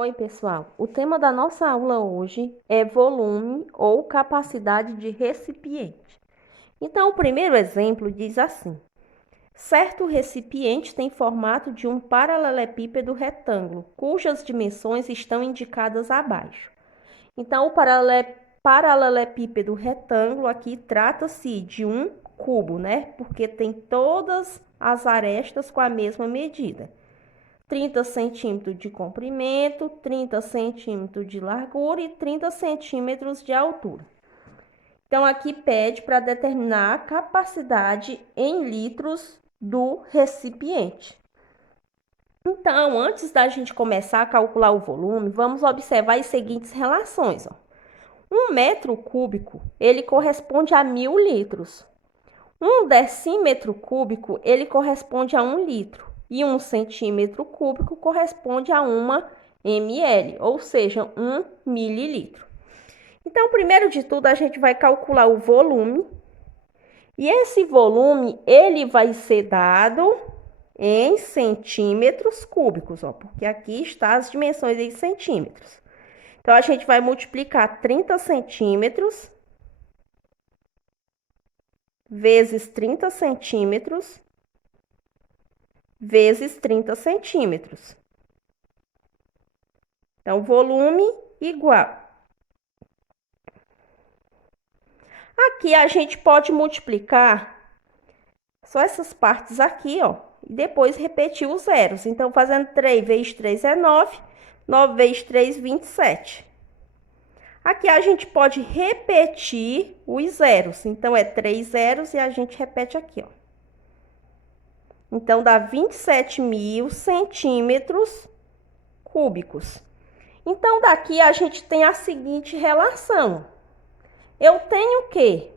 Oi, pessoal. O tema da nossa aula hoje é volume ou capacidade de recipiente. Então, o primeiro exemplo diz assim: certo recipiente tem formato de um paralelepípedo retângulo, cujas dimensões estão indicadas abaixo. Então, o paralelepípedo retângulo aqui trata-se de um cubo, né? Porque tem todas as arestas com a mesma medida. 30 centímetros de comprimento, 30 centímetros de largura e 30 centímetros de altura. Então, aqui pede para determinar a capacidade em litros do recipiente. Então, antes da gente começar a calcular o volume, vamos observar as seguintes relações. Um metro cúbico, ele corresponde a 1000 litros. Um decímetro cúbico, ele corresponde a 1 litro. E 1 centímetro cúbico corresponde a 1 ml, ou seja, 1 mililitro. Então, primeiro de tudo, a gente vai calcular o volume. E esse volume, ele vai ser dado em centímetros cúbicos, porque aqui está as dimensões em centímetros. Então, a gente vai multiplicar 30 centímetros vezes 30 centímetros vezes 30 centímetros. Então, volume igual. Aqui a gente pode multiplicar só essas partes aqui, e depois repetir os zeros. Então, fazendo 3 vezes 3 é 9, 9 vezes 3, 27. Aqui a gente pode repetir os zeros. Então, é 3 zeros e a gente repete aqui, Então, dá 27.000 centímetros cúbicos. Então, daqui a gente tem a seguinte relação. Eu tenho que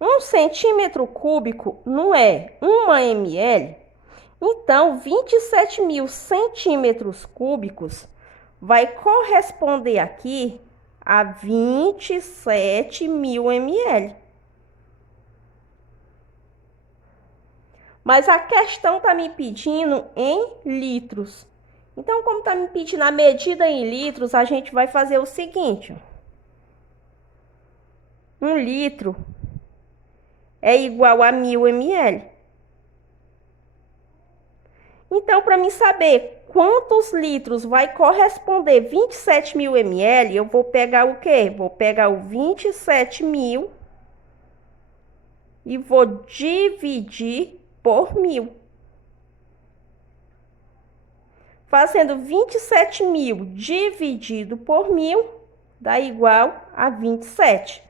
1 centímetro cúbico não é 1 ml? Então, 27.000 centímetros cúbicos vai corresponder aqui a 27.000 ml. Mas a questão está me pedindo em litros. Então, como está me pedindo a medida em litros, a gente vai fazer o seguinte. 1 litro é igual a 1000 ml. Então, para mim saber quantos litros vai corresponder 27.000 ml, eu vou pegar o quê? Vou pegar o 27.000 e vou dividir por 1000. Fazendo 27.000 dividido por 1000 dá igual a 27.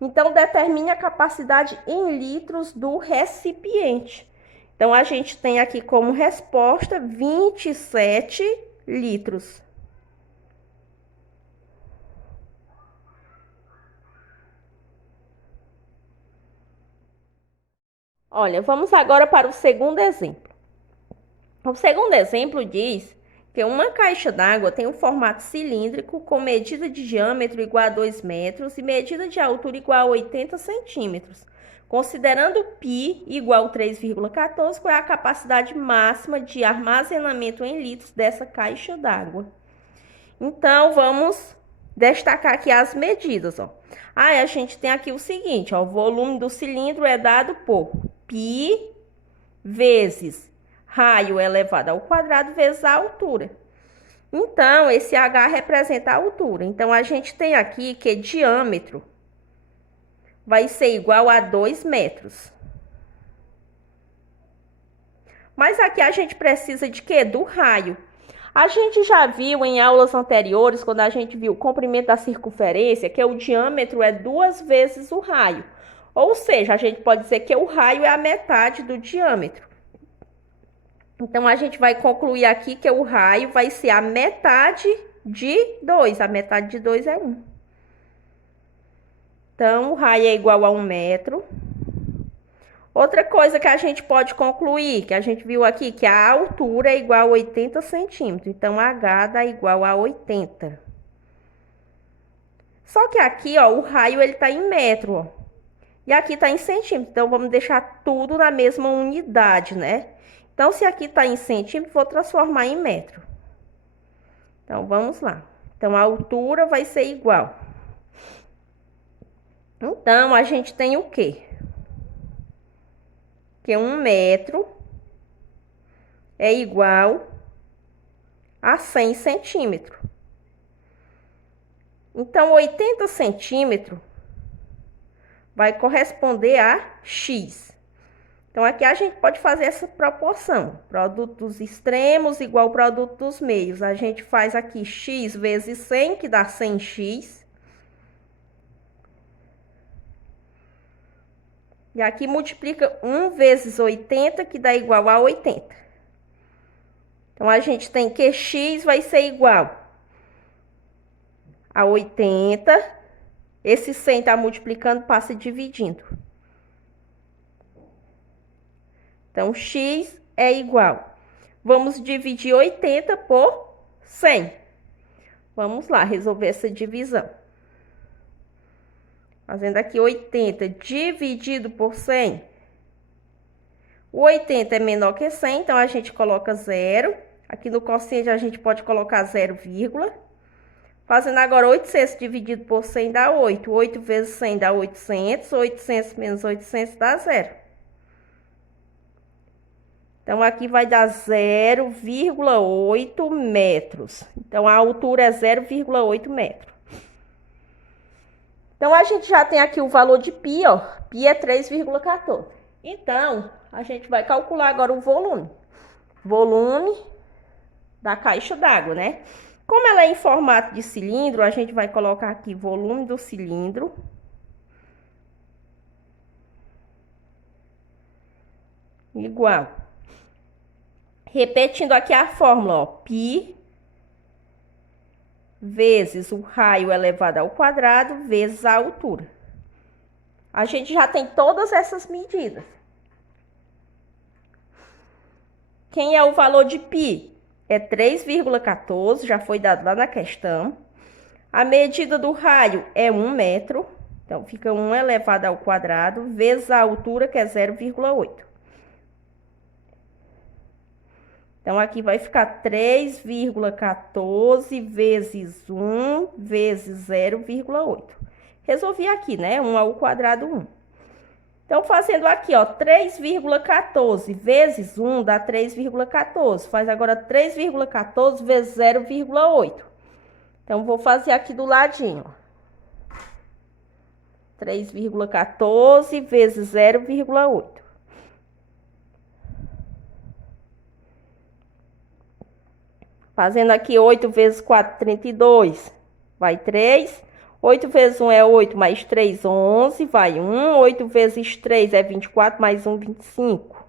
Então, determine a capacidade em litros do recipiente. Então, a gente tem aqui como resposta 27 litros. Olha, vamos agora para o segundo exemplo. O segundo exemplo diz que uma caixa d'água tem um formato cilíndrico com medida de diâmetro igual a 2 metros e medida de altura igual a 80 centímetros. Considerando π igual a 3,14, qual é a capacidade máxima de armazenamento em litros dessa caixa d'água? Então, vamos destacar aqui as medidas. A gente tem aqui o seguinte, o volume do cilindro é dado por π vezes raio elevado ao quadrado vezes a altura. Então, esse H representa a altura. Então, a gente tem aqui que diâmetro vai ser igual a 2 metros. Mas aqui a gente precisa de quê? Do raio. A gente já viu em aulas anteriores, quando a gente viu o comprimento da circunferência, que o diâmetro é 2 vezes o raio. Ou seja, a gente pode dizer que o raio é a metade do diâmetro. Então, a gente vai concluir aqui que o raio vai ser a metade de 2. A metade de 2 é 1. Então, o raio é igual a 1 metro. Outra coisa que a gente pode concluir, que a gente viu aqui, que a altura é igual a 80 centímetros. Então, H dá igual a 80. Só que aqui, o raio ele está em metro, E aqui está em centímetro. Então, vamos deixar tudo na mesma unidade, né? Então, se aqui está em centímetro, vou transformar em metro. Então, vamos lá. Então, a altura vai ser igual. Então, a gente tem o quê? Que 1 metro é igual a 100 centímetros. Então, 80 centímetros vai corresponder a X. Então, aqui a gente pode fazer essa proporção. Produto dos extremos igual produto dos meios. A gente faz aqui X vezes 100, que dá 100x. E aqui multiplica 1 vezes 80, que dá igual a 80. Então, a gente tem que X vai ser igual a 80. Esse 100 está multiplicando, passa dividindo. Então, X é igual. Vamos dividir 80 por 100. Vamos lá, resolver essa divisão. Fazendo aqui 80 dividido por 100. O 80 é menor que 100, então a gente coloca 0. Aqui no quociente a gente pode colocar 0, fazendo agora 800 dividido por 100 dá 8. 8 vezes 100 dá 800. 800 menos 800 dá 0. Então, aqui vai dar 0,8 metros. Então, a altura é 0,8 metros. Então, a gente já tem aqui o valor de π, ó. Π é 3,14. Então, a gente vai calcular agora o volume. Volume da caixa d'água, né? Como ela é em formato de cilindro, a gente vai colocar aqui volume do cilindro. Igual. Repetindo aqui a fórmula, ó. Π vezes o raio elevado ao quadrado vezes a altura. A gente já tem todas essas medidas. Quem é o valor de π? É 3,14, já foi dado lá na questão. A medida do raio é 1 metro. Então, fica 1 elevado ao quadrado vezes a altura, que é 0,8. Então, aqui vai ficar 3,14 vezes 1 vezes 0,8. Resolvi aqui, né? 1 ao quadrado, 1. Então, fazendo aqui, ó, 3,14 vezes 1 dá 3,14. Faz agora 3,14 vezes 0,8. Então, vou fazer aqui do ladinho, ó. 3,14 vezes 0,8. Fazendo aqui 8 vezes 4, 32. Vai 3. 8 vezes 1 é 8, mais 3, 11. Vai 1. 8 vezes 3 é 24, mais 1, 25.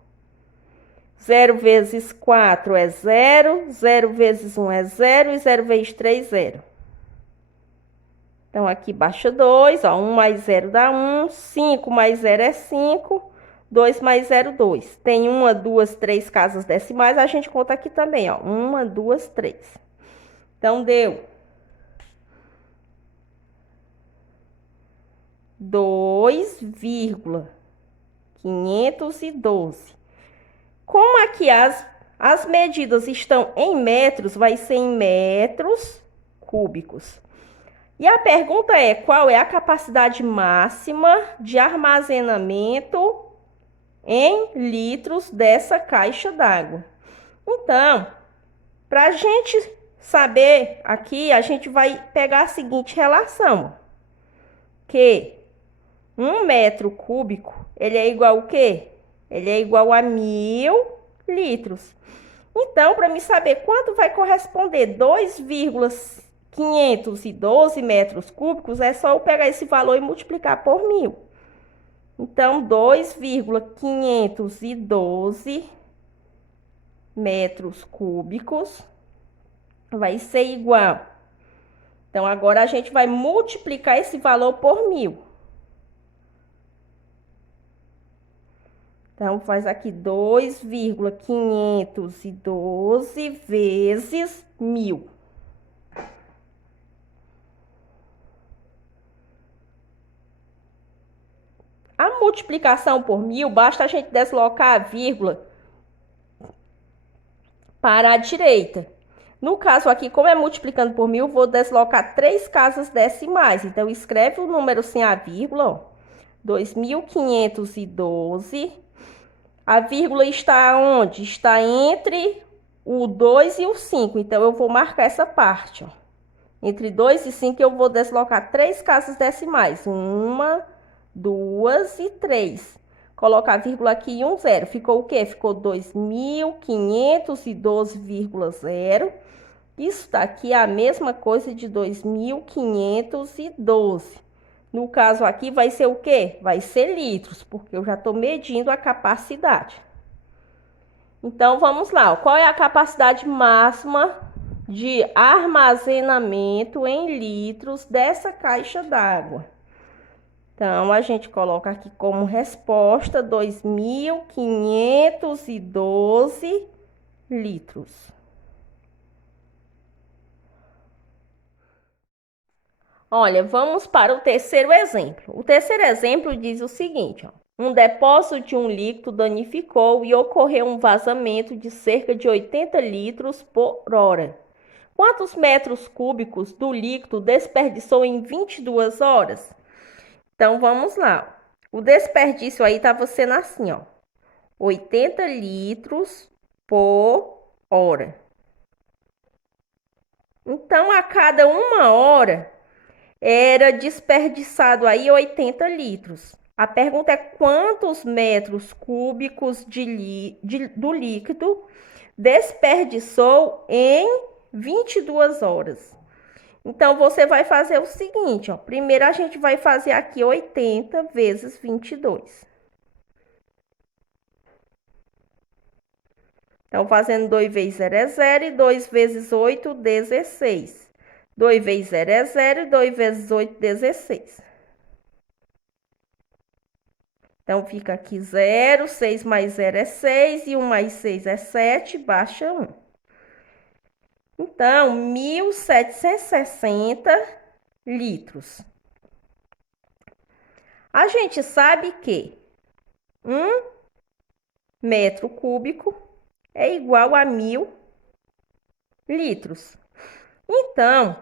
0 vezes 4 é 0. 0 vezes 1 é 0. E 0 vezes 3, 0. Então, aqui baixa 2. Ó, 1 mais 0 dá 1. 5 mais 0 é 5. 2 mais 0, 2. Tem 1, 2, 3 casas decimais. A gente conta aqui também, ó. 1, 2, 3. Então, deu 2,512. Como aqui as medidas estão em metros, vai ser em metros cúbicos. E a pergunta é, qual é a capacidade máxima de armazenamento em litros dessa caixa d'água? Então, para a gente saber aqui, a gente vai pegar a seguinte relação, que 1 metro cúbico, ele é igual a quê? Ele é igual a 1.000 litros. Então, para me saber quanto vai corresponder 2,512 metros cúbicos, é só eu pegar esse valor e multiplicar por 1.000. Então, 2,512 metros cúbicos vai ser igual. Então, agora a gente vai multiplicar esse valor por 1.000. Então, faz aqui 2,512 vezes 1.000. A multiplicação por 1.000, basta a gente deslocar a vírgula para a direita. No caso aqui, como é multiplicando por 1000, vou deslocar 3 casas decimais. Então, escreve o número sem a vírgula, ó. 2512. A vírgula está onde? Está entre o 2 e o 5. Então, eu vou marcar essa parte, ó. Entre 2 e 5, eu vou deslocar 3 casas decimais. 1, 2 e 3. Colocar a vírgula aqui e um zero. Ficou o quê? Ficou 2512,0. Isso daqui é a mesma coisa de 2512. No caso aqui vai ser o quê? Vai ser litros, porque eu já estou medindo a capacidade. Então, vamos lá. Qual é a capacidade máxima de armazenamento em litros dessa caixa d'água? Então, a gente coloca aqui como resposta 2.512 litros. Olha, vamos para o terceiro exemplo. O terceiro exemplo diz o seguinte, ó. Um depósito de um líquido danificou e ocorreu um vazamento de cerca de 80 litros por hora. Quantos metros cúbicos do líquido desperdiçou em 22 horas? Então, vamos lá. O desperdício aí estava sendo assim, ó. 80 litros por hora. Então, a cada 1 hora, era desperdiçado aí 80 litros. A pergunta é quantos metros cúbicos do líquido desperdiçou em 22 horas. Então, você vai fazer o seguinte, ó. Primeiro, a gente vai fazer aqui 80 vezes 22. Então, fazendo 2 vezes 0 é 0 e 2 vezes 8, 16. 2 vezes 0 é 0 e 2 vezes 8, 16. Então, fica aqui 0, 6 mais 0 é 6 e 1 mais 6 é 7, baixa 1. Então, 1.760 litros. A gente sabe que 1 metro cúbico é igual a 1.000 litros. Então,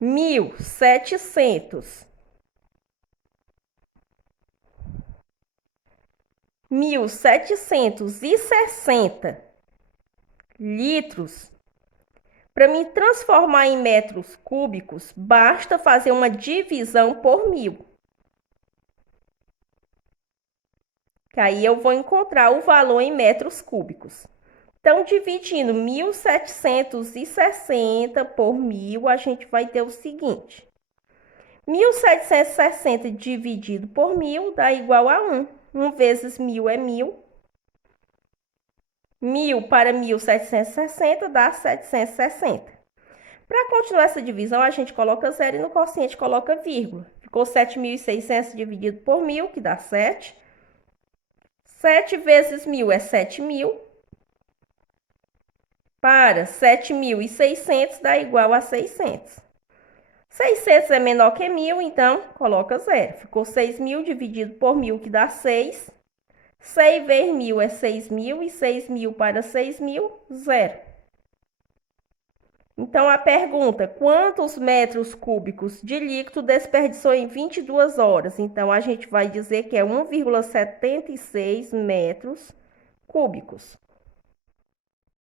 1.760 litros. Para me transformar em metros cúbicos, basta fazer uma divisão por 1.000. Que aí eu vou encontrar o valor em metros cúbicos. Então, dividindo 1.760 por 1.000, a gente vai ter o seguinte. 1.760 dividido por 1.000 dá igual a 1. 1 vezes 1.000 é 1.000. 1.000 para 1.760 dá 760. Para continuar essa divisão, a gente coloca 0 e no quociente coloca vírgula. Ficou 7.600 dividido por 1.000, que dá 7. 7 vezes 1.000 é 7.000. Para 7.600 dá igual a 600. 600 é menor que 1.000, então coloca 0. Ficou 6.000 dividido por 1.000, que dá 6. 6 vezes 1.000 é 6.000 e 6.000 para 6.000, 0. Então, a pergunta, quantos metros cúbicos de líquido desperdiçou em 22 horas? Então, a gente vai dizer que é 1,76 metros cúbicos.